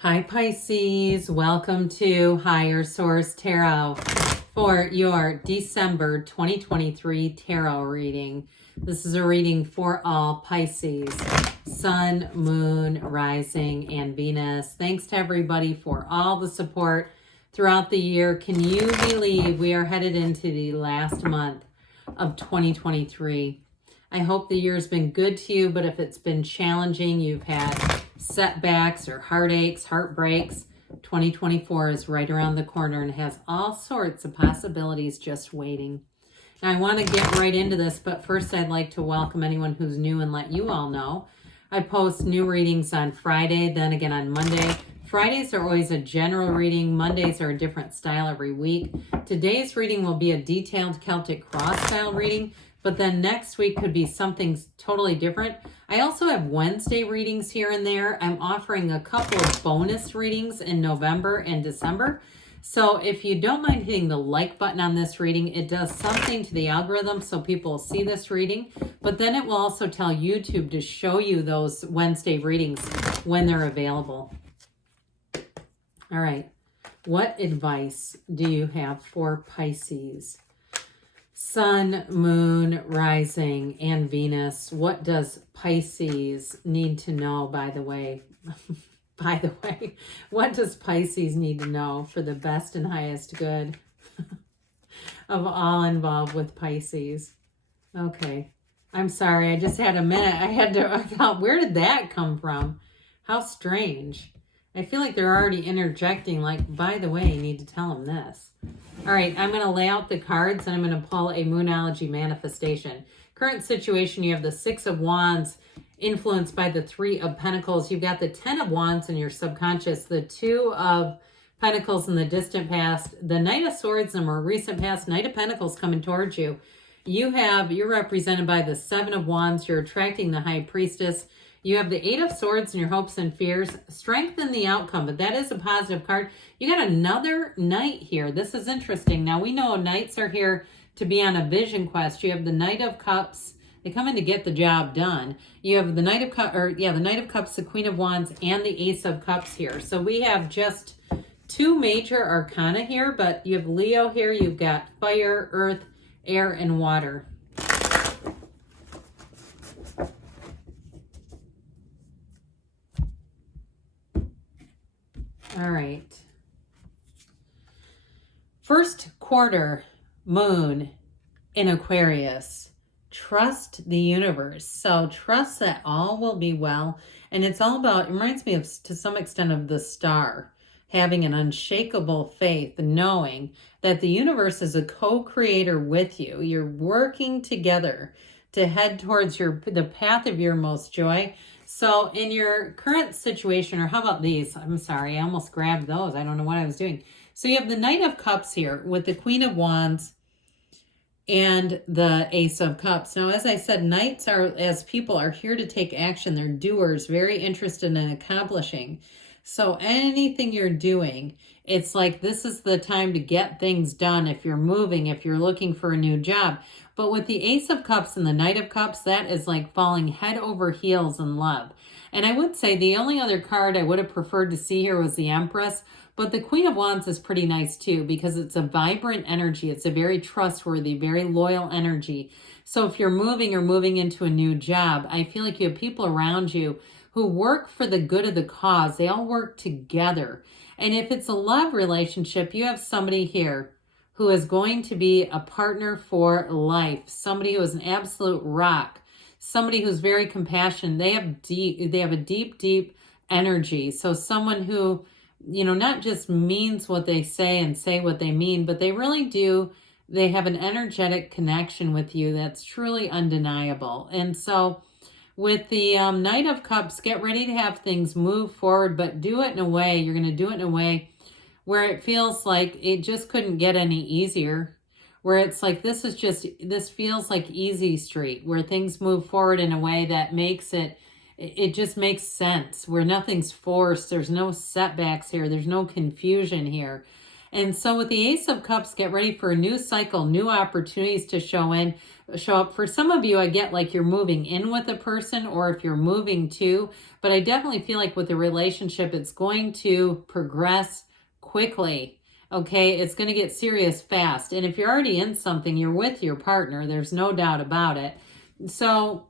Hi Pisces, welcome to Higher Source Tarot for your December 2023 tarot reading. This is a reading for all Pisces, Sun, Moon, Rising, and Venus. Thanks to everybody for all the support throughout the year. Can you believe we are headed into the last month of 2023? I hope the year's been good to you, but if it's been challenging, you've had setbacks or heartaches, heartbreaks, 2024 is right around the corner and has all sorts of possibilities just waiting. Now, I want to get right into this, but first I'd like to welcome anyone who's new and let you all know I post new readings on Friday, then again on Monday. Fridays are always a general reading. Mondays are a different style every week. Today's reading will be a detailed Celtic cross style reading, but then next week could be something totally different. I also have Wednesday readings here and there. I'm offering a couple of bonus readings in November and December. So if you don't mind hitting the like button on this reading, it does something to the algorithm so people will see this reading. But then it will also tell YouTube to show you those Wednesday readings when they're available. All right. What advice do you have for Pisces? Sun, Moon, Rising, and Venus. What does Pisces need to know, by the way? By the way, what does Pisces need to know for the best and highest good of all involved with Pisces? Okay. I'm sorry. I just had a minute. I thought, where did that come from? How strange. I feel like they're already interjecting, like, by the way, you need to tell them this. All right, I'm going to lay out the cards and I'm going to pull a Moonology manifestation. Current situation, you have the Six of Wands influenced by the Three of Pentacles. You've got the Ten of Wands in your subconscious, the Two of Pentacles in the distant past, the Knight of Swords in the more recent past, Knight of Pentacles coming towards you. You're represented by the Seven of Wands. You're attracting the High Priestess. You have the Eight of Swords in your hopes and fears. Strengthen the outcome, but that is a positive card. You got another Knight here. This is interesting. Now, we know Knights are here to be on a vision quest. You have the Knight of Cups. They come in to get the job done. You have the Knight of Cups, the Knight of Cups, the Queen of Wands, and the Ace of Cups here. So we have just two major arcana here, but you have Leo here. You've got fire, earth, air, and water. All right. First quarter, Moon in Aquarius. Trust the universe. So trust that all will be well. And it's all about, it reminds me of, to some extent, of the star. Having an unshakable faith, knowing that the universe is a co-creator with you. You're working together to head towards the path of your most joy. So in your current situation, or how about these? I'm sorry, I almost grabbed those. I don't know what I was doing. So you have the Knight of Cups here with the Queen of Wands and the Ace of Cups. Now, as I said, Knights are, as people, are here to take action. They're doers, very interested in accomplishing. So anything you're doing, it's like this is the time to get things done if you're moving, if you're looking for a new job. But with the Ace of Cups and the Knight of Cups, that is like falling head over heels in love. And I would say the only other card I would have preferred to see here was the Empress. But the Queen of Wands is pretty nice too because it's a vibrant energy. It's a very trustworthy, very loyal energy. So if you're moving or moving into a new job, I feel like you have people around you who work for the good of the cause. They all work together. And if it's a love relationship, you have somebody here who is going to be a partner for life, somebody who is an absolute rock, somebody who's very compassionate. They have a deep, deep energy. So someone who, not just means what they say and say what they mean, but they really do. They have an energetic connection with you that's truly undeniable. And so with the Knight of Cups, get ready to have things move forward, but do it in a way, you're going to do it in a way where it feels like it just couldn't get any easier, where it's like this feels like easy street, where things move forward in a way that makes it just makes sense, where nothing's forced, there's no setbacks here, there's no confusion here. And so with the Ace of Cups, get ready for a new cycle, new opportunities to show up. For some of you, I get like you're moving in with a person, or if you're moving to, but I definitely feel like with the relationship, it's going to progress quickly. Okay, it's going to get serious fast. And if you're already in something, you're with your partner, there's no doubt about it. So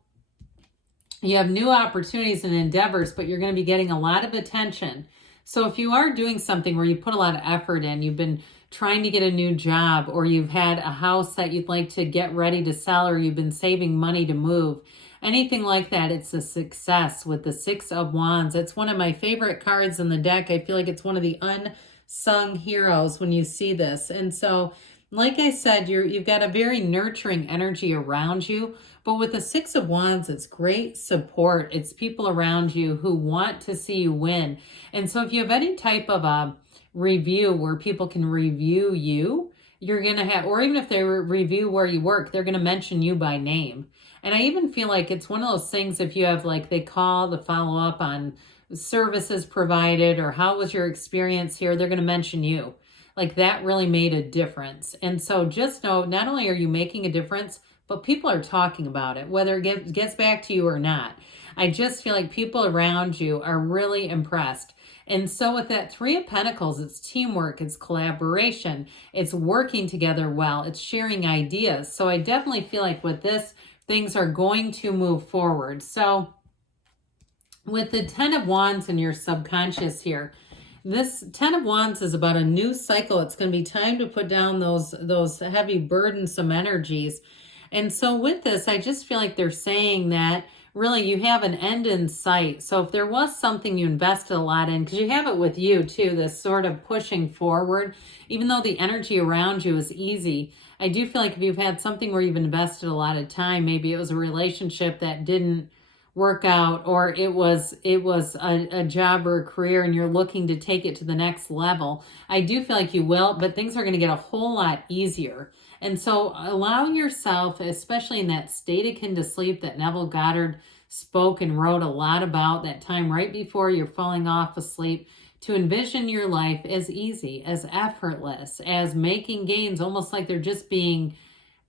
you have new opportunities and endeavors, but you're going to be getting a lot of attention. So if you are doing something where you put a lot of effort in, you've been trying to get a new job, or you've had a house that you'd like to get ready to sell, or you've been saving money to move, anything like that, it's a success with the Six of Wands. It's one of my favorite cards in the deck. I feel like it's one of the unsung heroes when you see this. And so, like I said, you've got a very nurturing energy around you. But with the Six of Wands, it's great support. It's people around you who want to see you win. And so if you have any type of a review where people can review you, you're going to have, or even if they review where you work, they're going to mention you by name. And I even feel like it's one of those things, if you have like, they call to follow up on services provided, or how was your experience here, they're going to mention you. Like that really made a difference. And so just know, not only are you making a difference, but people are talking about it, whether it gets back to you or not. I just feel like people around you are really impressed. And so with that Three of Pentacles, it's teamwork, it's collaboration, it's working together well, it's sharing ideas. So I definitely feel like with this, things are going to move forward. So with the Ten of Wands in your subconscious here, this Ten of Wands is about a new cycle. It's going to be time to put down those heavy, burdensome energies. And so with this, I just feel like they're saying that really you have an end in sight. So if there was something you invested a lot in, because you have it with you too, this sort of pushing forward, even though the energy around you is easy, I do feel like if you've had something where you've invested a lot of time, maybe it was a relationship that didn't work out, or it was a job or a career and you're looking to take it to the next level, I do feel like you will, but things are going to get a whole lot easier. And so allowing yourself, especially in that state akin to sleep that Neville Goddard spoke and wrote a lot about, that time right before you're falling off asleep, to envision your life as easy, as effortless, as making gains, almost like they're just being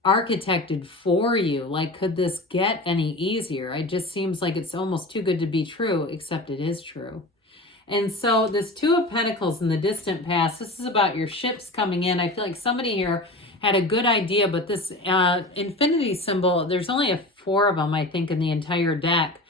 architected for you. Like, could this get any easier? It just seems like it's almost too good to be true, except it is true. And so this Two of Pentacles in the distant past, this is about your ships coming in. I feel like somebody here had a good idea, but this infinity symbol, there's only 4 of them, I think, in the entire deck.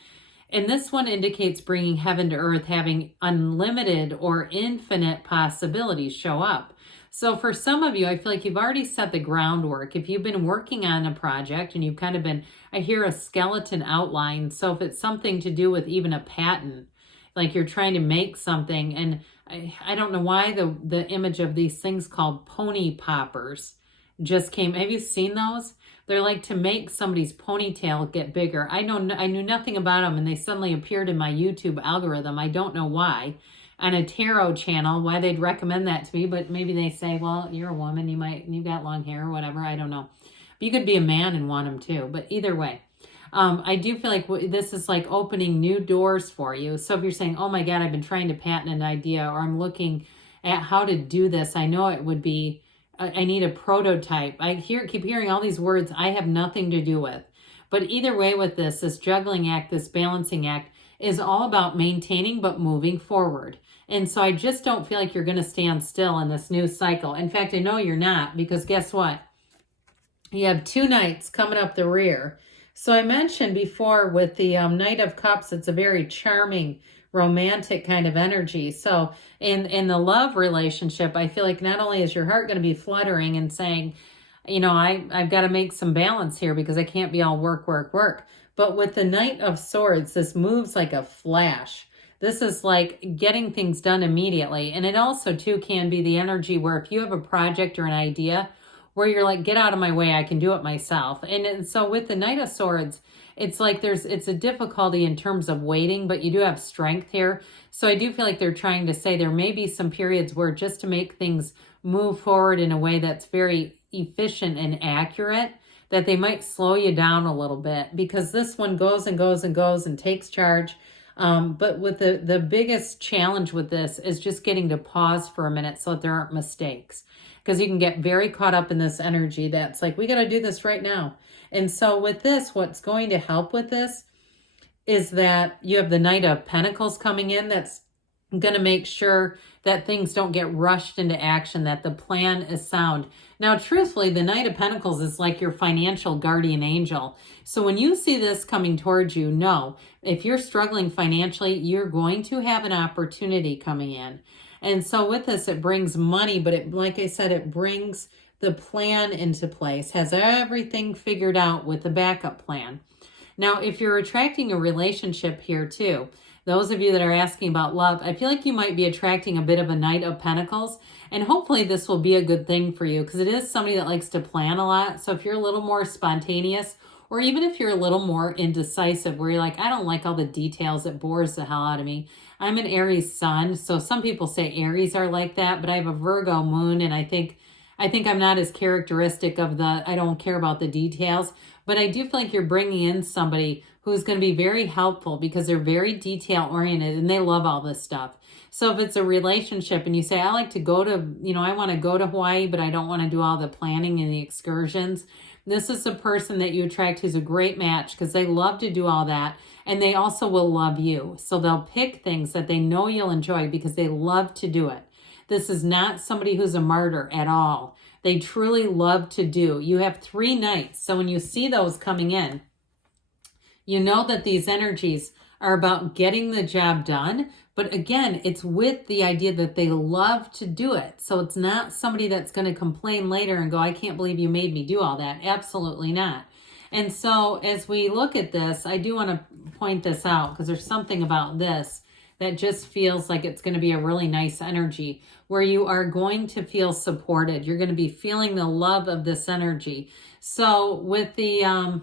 And this one indicates bringing heaven to earth, having unlimited or infinite possibilities show up. So for some of you, I feel like you've already set the groundwork. If you've been working on a project and you've kind of been, I hear a skeleton outline. So if it's something to do with even a patent, like you're trying to make something, and I don't know why the image of these things called pony poppers just came. Have you seen those? They're like to make somebody's ponytail get bigger. I knew nothing about them, and they suddenly appeared in my YouTube algorithm. I don't know why. On a tarot channel, why they'd recommend that to me, but maybe they say, well, you're a woman, you've got long hair or whatever, I don't know. But you could be a man and want them too, but either way. I do feel like this is like opening new doors for you. So if you're saying, oh my God, I've been trying to patent an idea, or I'm looking at how to do this, I know it would be, I need a prototype. I keep hearing all these words I have nothing to do with. But either way with this juggling act, this balancing act is all about maintaining but moving forward. And so I just don't feel like you're going to stand still in this new cycle. In fact, I know you're not, because guess what? You have 2 knights coming up the rear. So I mentioned before with the Knight of Cups, it's a very charming, romantic kind of energy. So in the love relationship, I feel like not only is your heart going to be fluttering and saying, you know, I've got to make some balance here because I can't be all work, work, work. But with the Knight of Swords, this moves like a flash. This is like getting things done immediately. And it also, too, can be the energy where if you have a project or an idea where you're like, get out of my way, I can do it myself. And so with the Knight of Swords, it's like it's a difficulty in terms of waiting, but you do have strength here. So I do feel like they're trying to say there may be some periods where just to make things move forward in a way that's very efficient and accurate, that they might slow you down a little bit, because this one goes and goes and goes and takes charge. But with the biggest challenge with this is just getting to pause for a minute so that there aren't mistakes. Because you can get very caught up in this energy that's like, we got to do this right now. And so with this, what's going to help with this is that you have the Knight of Pentacles coming in. That's going to make sure that things don't get rushed into action, that the plan is sound. Now, truthfully, the Knight of Pentacles is like your financial guardian angel. So when you see this coming towards you, know, if you're struggling financially, you're going to have an opportunity coming in. And so with this, it brings money, but it, like I said, it brings the plan into place, has everything figured out with the backup plan. Now, if you're attracting a relationship here too, those of you that are asking about love, I feel like you might be attracting a bit of a Knight of Pentacles, and hopefully this will be a good thing for you because it is somebody that likes to plan a lot. So if you're a little more spontaneous, or even if you're a little more indecisive, where you're like, I don't like all the details, it bores the hell out of me. I'm an Aries sun, so some people say Aries are like that, but I have a Virgo moon, and I think I'm not as characteristic of the, I don't care about the details, but I do feel like you're bringing in somebody who's going to be very helpful because they're very detail oriented and they love all this stuff. So if it's a relationship and you say, I like to go to, I want to go to Hawaii, but I don't want to do all the planning and the excursions. This is the person that you attract who's a great match because they love to do all that. And they also will love you. So they'll pick things that they know you'll enjoy because they love to do it. This is not somebody who's a martyr at all. They truly love to do. You have 3 Knights. So when you see those coming in, you know that these energies are about getting the job done. But again, it's with the idea that they love to do it. So it's not somebody that's going to complain later and go, I can't believe you made me do all that. Absolutely not. And so as we look at this, I do want to point this out because there's something about this that just feels like it's going to be a really nice energy where you are going to feel supported. You're going to be feeling the love of this energy. So with the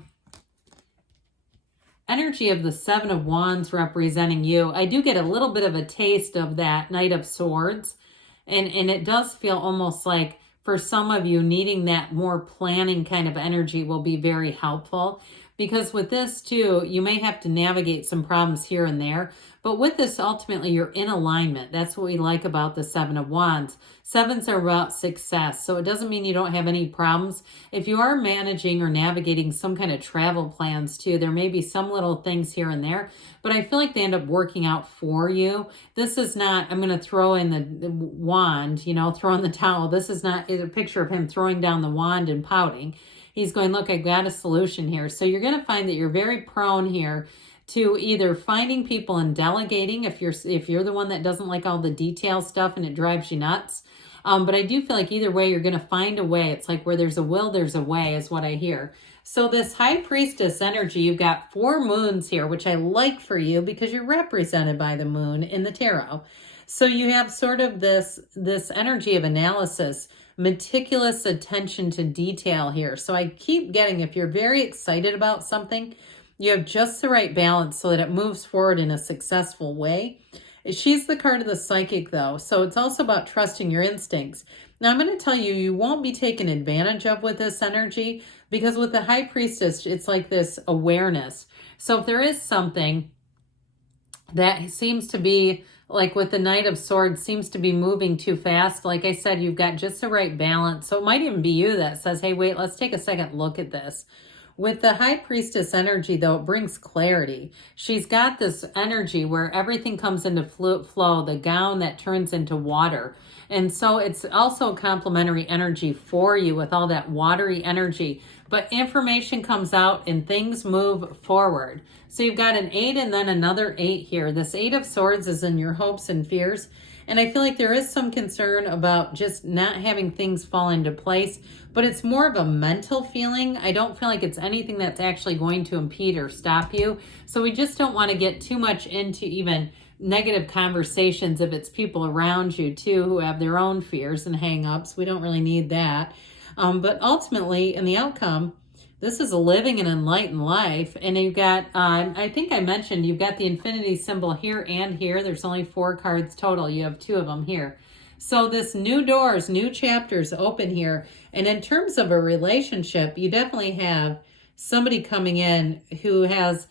energy of the 7 of Wands representing you, I do get a little bit of a taste of that Knight of Swords. And it does feel almost like for some of you, needing that more planning kind of energy will be very helpful. Because with this too, you may have to navigate some problems here and there. But with this, ultimately, you're in alignment. That's what we like about the 7 of Wands. 7s are about success. So it doesn't mean you don't have any problems. If you are managing or navigating some kind of travel plans too, there may be some little things here and there. But I feel like they end up working out for you. This is not, I'm going to throw in the wand, throw in the towel. This is not a picture of him throwing down the wand and pouting. He's going, look, I got a solution here. So you're going to find that you're very prone here to either finding people and delegating if you're the one that doesn't like all the detail stuff and it drives you nuts. But I do feel like either way, you're going to find a way. It's like where there's a will, there's a way is what I hear. So this High Priestess energy, you've got 4 moons here, which I like for you because you're represented by the moon in the tarot. So you have sort of this energy of analysis, meticulous attention to detail here. So I keep getting, if you're very excited about something, you have just the right balance so that it moves forward in a successful way. She's the card of the psychic though. So it's also about trusting your instincts. Now I'm going to tell you, you won't be taken advantage of with this energy because with the High Priestess, it's like this awareness. So if there is something that seems to be like with the Knight of Swords seems to be moving too fast. Like I said, you've got just the right balance. So it might even be you that says, hey, wait, let's take a second look at this. With the High Priestess energy, though, it brings clarity. She's got this energy where everything comes into flow, the gown that turns into water. And so it's also a complementary energy for you with all that watery energy. But information comes out and things move forward. So you've got an 8 and then another 8 here. This 8 of Swords is in your hopes and fears. And I feel like there is some concern about just not having things fall into place, but it's more of a mental feeling. I don't feel like it's anything that's actually going to impede or stop you. So we just don't want to get too much into even negative conversations if it's people around you too who have their own fears and hang-ups. We don't really need that. But ultimately, in the outcome, this is a living and enlightened life. And you've got, I think I mentioned, you've got the infinity symbol here and here. There's only 4 cards total. You have 2 of them here. So this new doors, new chapters open here. And in terms of a relationship, you definitely have somebody coming in who has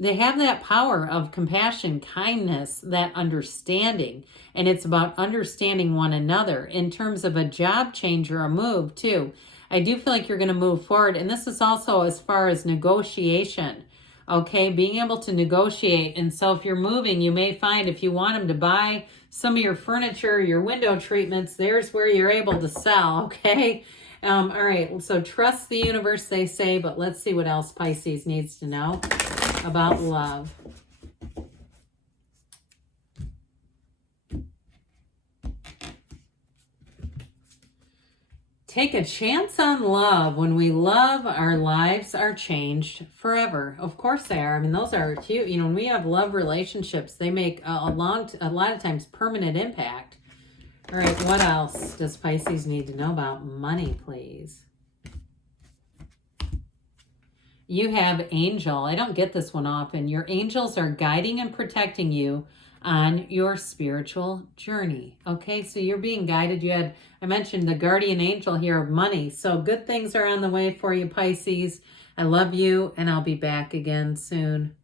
they have that power of compassion, kindness, that understanding. And it's about understanding one another in terms of a job change or a move too. I do feel like you're going to move forward. And this is also as far as negotiation. Okay, being able to negotiate. And so if you're moving, you may find if you want them to buy some of your furniture, your window treatments, there's where you're able to sell. Okay. All right. So trust the universe, they say, but let's see what else Pisces needs to know about love. Take a chance on love. When we love, our lives are changed forever. Of course they are. I mean, those are cute. You know, when we have love relationships, they make a lot of times permanent impact. All right, what else does Pisces need to know about money, please? You have angel. I don't get this one often. Your angels are guiding and protecting you on your spiritual journey. Okay, so you're being guided. I mentioned the guardian angel here of money. So good things are on the way for you, Pisces. I love you, and I'll be back again soon.